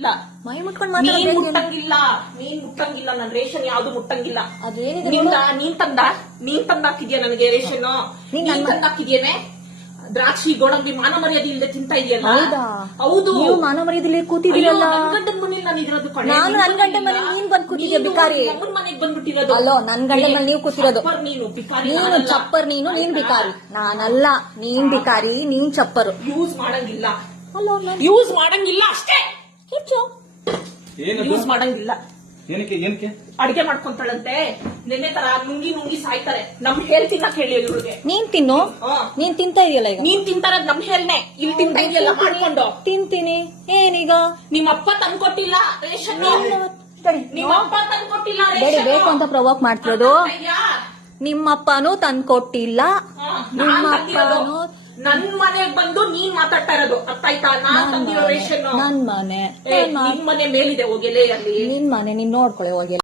ಇಲ್ಲ ಮೈ ಮುಟ್ಕೊಂಡ್ ನೀನ್ ಮುಟ್ಟಂಗಿಲ್ಲ ನನ್ ರೇಷನ್ ಯಾವ್ದು ಮುಟ್ಟಂಗಿಲ್ಲ. ಅದೇನಿದೆ ನೀನ್ ತಂದಾಕಿದ್ಯಾ ನನಗೆ ರೇಷನ್? ನೀನ್ ತಂದಾಕಿದ್ಯೇನೆ? ದ್ರಾಕ್ಷಿ ಗೋಡಂಬಿ ಮಾನ ಮರ್ಯಾದೆ ಇಲ್ಲದೆ ತಿಂತಾ ಇದೆಯಲ್ಲ. ಹೌದು, ನೀವು ಮಾನ ಮರ್ಯಾದೆಯಲ್ಲಿ ಕೂತಿದ್ದೀರಲ್ಲ. ಗಂಡನ ಮನೇಲಿ ನಾನು ಇರೋದು. ನಾನು ನನ್ ಗಂಡನ ಮನೇಲಿ ನೀನ್ ಬಂದ್ ಕೂತಿದ್ಯಾ ಬಿಕಾರಿ. ನಮ್ಮನ್ ಮನೆಗ್ ಬಂದ್ಬಿಟ್ಟಿರೋದು. ಅಲ್ಲೋ ನನ್ ಗಂಡನ ಮನೇಲಿ ನೀವು ಕೂತಿರೋದು. ನೀನು ಬಿಕಾರಿ, ನೀನು ಚಪ್ಪರ್, ನೀನ್ ಬಿಕಾರಿ. ನಾನಲ್ಲ, ನೀನ್ ಬಿಕಾರಿ, ನೀನ್ ಚಪ್ಪರು. ಯೂಸ್ ಮಾಡಂಗಿಲ್ಲ. ಅಲ್ಲೋ ಯೂಸ್ ಮಾಡಂಗಿಲ್ಲ ಅಷ್ಟೇ. ಹೆಚ್ಚು ಯೂಸ್ ಮಾಡಂಗಿಲ್ಲ. ಏನಕ್ಕೆ ಅಡಿಗೆ ಮಾಡ್ಕೊಂತಾಳಂತೆ. ನೆನ್ನೆ ತರ ನುಂಗಿ ಸಾಯ್ತಾರೆ. ನಮ್ ಹೇಳ್ ತಿನ್ನಕ್ ಹೇಳಿ ಇವ್ರಿಗೆ. ನೀನ್ ತಿನ್ನು. ನೀನ್ ತಿಂತಾ ಇದೆಯಲ್ಲ ಈಗ. ನೀನ್ ತಿಂತಾರದ್ ನಮ್ ಹೇಳ್ನೆ. ಇಲ್ಲಿ ತಿಂತಾ ಇದೆಯಲ್ಲ ಮಾಡ್ಕೊಂಡು. ತಿಂತೀನಿ. ಏನೀಗ ನಿಮ್ಮಪ್ಪ ತಂದ್ಕೊಟ್ಟಿಲ್ಲ ರೇಷನ್. ನಿಮ್ಮಪ್ಪ ತಂದ್ಕೊಟ್ಟಿಲ್ಲ ಬೇಡಿ, ಬೇಕು ಅಂತ ಪ್ರವೋಕ್ ಮಾಡ್ತಿರೋದು. ನಿಮ್ಮಪ್ಪನೂ ತಂದ್ಕೊಟ್ಟಿಲ್ಲ. ನಿಮ್ಮಪ್ಪನೂ ನನ್ ಮನೆಗ್ ಬಂದು ನೀನ್ ಮಾತಾಡ್ತಾ ಇರೋದು. ಅರ್ಥ ಆಯ್ತಾ? ನಾನ್ ತಂದಿರೋ ರೇಷನ್ ನನ್ ಮನೆ. ನಿಮ್ ಮನೆ ಮೇಲಿದೆ ಹೋಗಿಲೇ ಅಲ್ಲಿ. ನಿನ್ ಮನೆ ನೀನ್ ನೋಡ್ಕೊಳ್ಳಿ ಹೋಗಿ.